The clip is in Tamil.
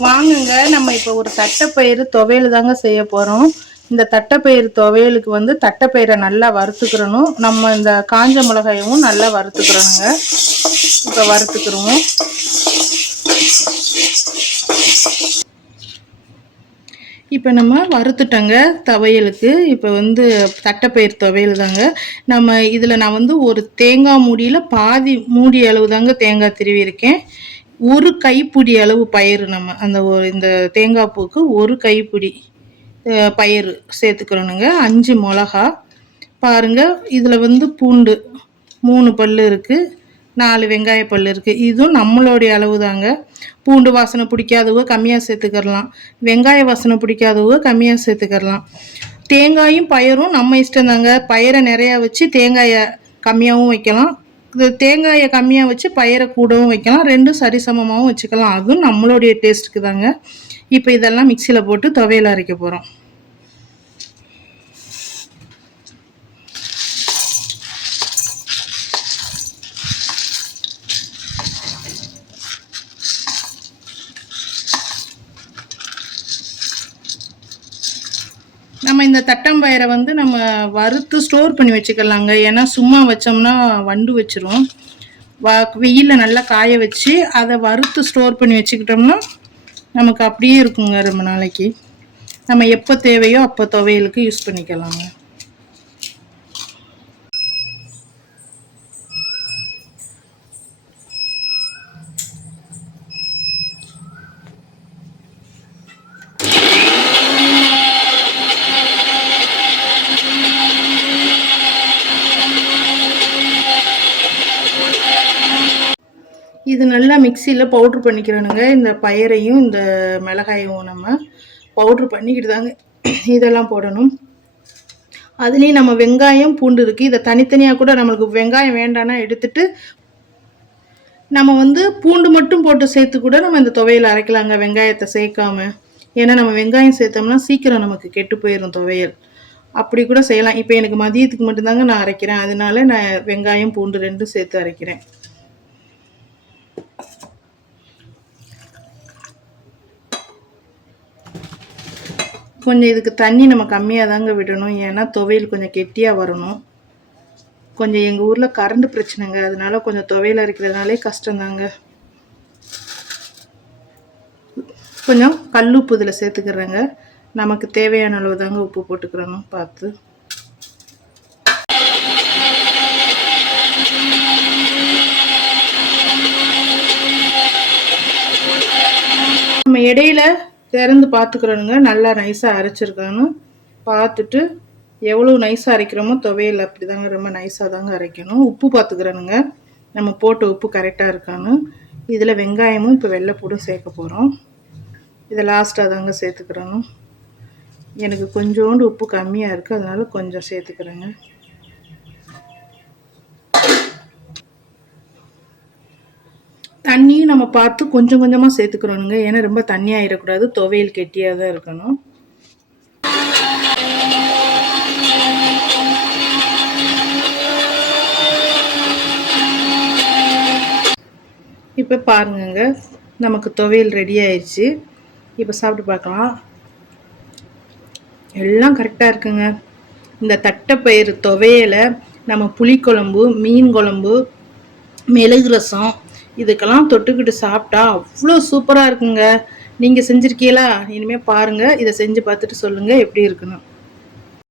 வாங்குங்க. நம்ம இப்போ ஒரு தட்டைப்பயிறு துவையல் தாங்க செய்ய போகிறோம். இந்த தட்டைப்பயிறு துவையலுக்கு வந்து தட்டைப்பயிரை நல்லா வறுத்துக்கிறணும். நம்ம இந்த காஞ்ச மிளகாயும் நல்லா வறுத்துக்கிறோங்க. இப்போ வறுத்துக்கிறோம். இப்போ நம்ம வறுத்துட்டோங்க துவையலுக்கு. இப்போ வந்து தட்டைப்பயிறு துவையல் தாங்க. நம்ம இதில் நான் வந்து ஒரு தேங்காய் மூடியில் பாதி மூடி அளவு தாங்க தேங்காய் திருவியிருக்கேன். ஒரு கைப்பிடி அளவு பயிறு நம்ம அந்த இந்த தேங்காய் பூக்கு ஒரு கைப்பிடி பயிறு சேர்த்துக்கிறோனுங்க. 5 மிளகா பாருங்கள். இதில் வந்து பூண்டு 3 பல் இருக்குது, 4 வெங்காய பல் இருக்குது. இதுவும் நம்மளுடைய அளவு தாங்க. பூண்டு வாசனை பிடிக்காதவங்க கம்மியாக சேர்த்துக்கிறலாம், வெங்காய வாசனை பிடிக்காதவங்க கம்மியாக சேர்த்துக்கிறலாம். தேங்காயும் பயிரும் நம்ம இஷ்டம் தாங்க. பயிரை நிறையா வச்சு தேங்காயை கம்மியாகவும் வைக்கலாம், தேங்காயை கம்மியாக வச்சு பயிரை கூடவும் வைக்கலாம். ரெண்டும் சரிசமமாகவும் வச்சுக்கலாம். அதுவும் நம்மளுடைய டேஸ்ட்டுக்கு தாங்க. இப்போ இதெல்லாம் மிக்சியில் போட்டு துவையல் அரைக்க போகிறோம். நம்ம இந்த தட்டம்பயிரை வந்து நம்ம வறுத்து ஸ்டோர் பண்ணி வச்சுக்கலாங்க. ஏன்னா சும்மா வச்சோம்னா வண்டு வச்சிரும். வெயிலில் நல்லா காய வச்சு அதை வறுத்து ஸ்டோர் பண்ணி வச்சுக்கிட்டோம்னா நமக்கு அப்படியே இருக்குங்க ரொம்ப நாளைக்கு. நம்ம எப்போ தேவையோ அப்போ துவையலுக்கு யூஸ் பண்ணிக்கலாங்க. இது நல்லா மிக்சியில் பவுட்ரு பண்ணிக்கிறோனுங்க. இந்த பயிரையும் இந்த மிளகாயும் நம்ம பவுட்ரு பண்ணிக்கிட்டு தாங்க இதெல்லாம் போடணும். அதுலேயும் நம்ம வெங்காயம் பூண்டு இருக்குது. இதை தனித்தனியாக கூட நம்மளுக்கு வெங்காயம் வேண்டானா எடுத்துட்டு நம்ம வந்து பூண்டு மட்டும் போட்டு சேர்த்து கூட நம்ம இந்த துவையல் அரைக்கலாங்க, வெங்காயத்தை சேர்க்காம. ஏன்னா நம்ம வெங்காயம் சேர்த்தோம்னா சீக்கிரம் நமக்கு கெட்டு போயிடும் துவையல். அப்படி கூட செய்யலாம். இப்போ எனக்கு மதியத்துக்கு மட்டும்தாங்க நான் அரைக்கிறேன், அதனால நான் வெங்காயம் பூண்டு ரெண்டும் சேர்த்து அரைக்கிறேன். கொஞ்சம் இதுக்கு தண்ணி நம்ம கம்மியாக தாங்க விடணும், ஏன்னா துவையல் கொஞ்சம் கெட்டியாக வரணும். கொஞ்சம் எங்கள் ஊரில் கரண்ட் பிரச்சனைங்க, அதனால கொஞ்சம் துவையல் அரைக்கிறதுனாலே கஷ்டந்தாங்க. கொஞ்சம் கல் உப்பு இதில் சேர்த்துக்கிறேங்க. நமக்கு தேவையான அளவு தாங்க உப்பு போட்டுக்கிறணும் பார்த்து. நம்ம இடையில திறந்து பார்த்துக்கிறோனுங்க, நல்லா நைஸாக அரைச்சிருக்கான்னு பார்த்துட்டு எவ்வளோ நைஸாக அரைக்கிறோமோ துவையல் அப்படி தாங்க ரொம்ப நைஸாக தாங்க அரைக்கணும். உப்பு பார்த்துக்கிறோனுங்க, நம்ம போட்ட உப்பு கரெக்டாக இருக்கான்னு. இதில் வெங்காயமும் இப்போ வெள்ளைப்பூடும் சேர்க்க போகிறோம். இதை லாஸ்ட்டாக தாங்க சேர்த்துக்கிறணும். எனக்கு கொஞ்சோண்டு உப்பு கம்மியாக இருக்குது, அதனால கொஞ்சம் சேர்த்துக்கிறேங்க. தண்ணியும் நம்ம பார்த்து கொஞ்சம் கொஞ்சமாக சேர்த்துக்கிறோனுங்க, ஏன்னா ரொம்ப தண்ணி ஆகிடக்கூடாது, துவையல் கெட்டியாக தான் இருக்கணும். இப்போ பாருங்கங்க, நமக்கு துவையல் ரெடி ஆயிடுச்சு. இப்போ சாப்பிட்டு பார்க்கலாம். எல்லாம் கரெக்டாக இருக்குங்க. இந்த தட்டைப்பயிறு துவையலை நம்ம புளிக்குழம்பு, மீன் குழம்பு, மிளகு ரசம் இதுக்கெல்லாம் தொட்டுக்கிட்டு சாப்பிட்டா அவ்வளோ சூப்பராக இருக்குங்க. நீங்கள் செஞ்சுருக்கீங்களா? இனிமேல் பாருங்கள், இதை செஞ்சு பார்த்துட்டு சொல்லுங்கள் எப்படி இருக்குன்னு.